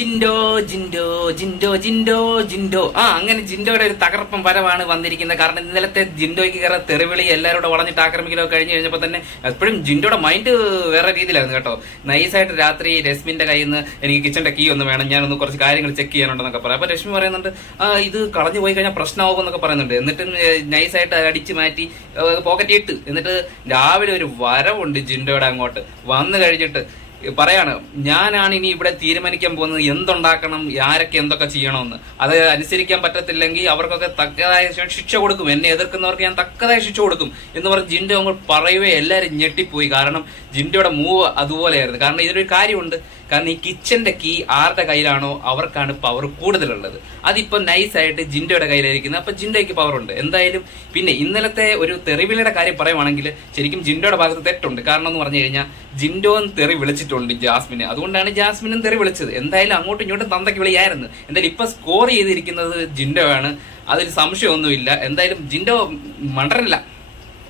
ജിൻഡോ ജിൻഡോ ജിൻഡോ ജിൻഡോ ജിൻഡോ. ആ അങ്ങനെ ജിൻഡോയുടെ ഒരു തകർപ്പം വരവാണ് വന്നിരിക്കുന്നത്. കാരണം ഇന്നലത്തെ ജിൻഡോയ്ക്ക് കയറാൻ തെറിവിളി എല്ലാവരോടും വളഞ്ഞിട്ട് ആക്രമിക്കലോ കഴിഞ്ഞ് കഴിഞ്ഞപ്പോൾ തന്നെ എപ്പോഴും ജിൻഡോയുടെ മൈൻഡ് വേറെ രീതിയിലായിരുന്നു കേട്ടോ. നൈസായിട്ട് രാത്രി രശ്മിന്റെ കയ്യിൽ നിന്ന് എനിക്ക് കിച്ചന്റെ കീ ഒന്ന് വേണം. ഞാനൊന്ന് കുറച്ച് കാര്യങ്ങൾ ചെക്ക് ചെയ്യാനുണ്ടെന്നൊക്കെ പറയാം. അപ്പൊ രശ്മി പറയുന്നുണ്ട് ഇത് കളഞ്ഞു പോയി കഴിഞ്ഞാൽ പ്രശ്നമാകും എന്നൊക്കെ പറയുന്നുണ്ട്. എന്നിട്ടും നൈസായിട്ട് അടിച്ചു മാറ്റി പോക്കറ്റ് ഇട്ട്. എന്നിട്ട് രാവിലെ ഒരു വരവുണ്ട് ജിൻഡോയുടെ അങ്ങോട്ട്. വന്നു കഴിഞ്ഞിട്ട് പറയാണ് ഞാനാണ് ഇനി ഇവിടെ തീരുമാനിക്കാൻ പോകുന്നത്. എന്തുണ്ടാക്കണം? ആരൊക്കെ എന്തൊക്കെ ചെയ്യണമെന്ന്? അത് അനുസരിക്കാൻ പറ്റത്തില്ലെങ്കിൽ അവർക്കൊക്കെ തക്കതായ ശിക്ഷ കൊടുക്കും. എന്നെ എതിർക്കുന്നവർക്ക് ഞാൻ തക്കതായ ശിക്ഷ കൊടുക്കും എന്ന് പറഞ്ഞ് ജിൻഡോ അങ്ങ് പറയുവേ എല്ലാവരും ഞെട്ടിപ്പോയി. കാരണം ജിൻഡോയുടെ മൂവ് അതുപോലെയായിരുന്നു. കാരണം ഇതിനൊരു കാര്യമുണ്ട്. കാരണം ഈ കിച്ചന്റെ കീ ആരുടെ കയ്യിലാണോ അവർക്കാണ് പവർ കൂടുതലുള്ളത്. അതിപ്പോ നൈസായിട്ട് ജിൻഡോയുടെ കയ്യിലായിരിക്കുന്നത് അപ്പൊ ജിൻഡോയ്ക്ക് പവർ ഉണ്ട്. എന്തായാലും പിന്നെ ഇന്നലത്തെ ഒരു തെറിവിളിയുടെ കാര്യം പറയുവാണെങ്കിൽ ശരിക്കും ജിൻഡോയുടെ ഭാഗത്ത് തെറ്റുണ്ട്. കാരണം എന്ന് പറഞ്ഞു കഴിഞ്ഞാൽ ജിൻഡോ തെറി വിളിച്ചിട്ടുണ്ട് ജാസ്മിനെ. അതുകൊണ്ടാണ് ജാസ്മിനും തെറി വിളിച്ചത്. എന്തായാലും അങ്ങോട്ടും ഇങ്ങോട്ടും തന്തയ്ക്ക് വിളിയായിരുന്നു. എന്തായാലും ഇപ്പൊ സ്കോർ ചെയ്തിരിക്കുന്നത് ജിൻഡോ ആണ് അതിൽ സംശയമൊന്നുമില്ല. എന്തായാലും ജിൻഡോ മണ്ടരല്ല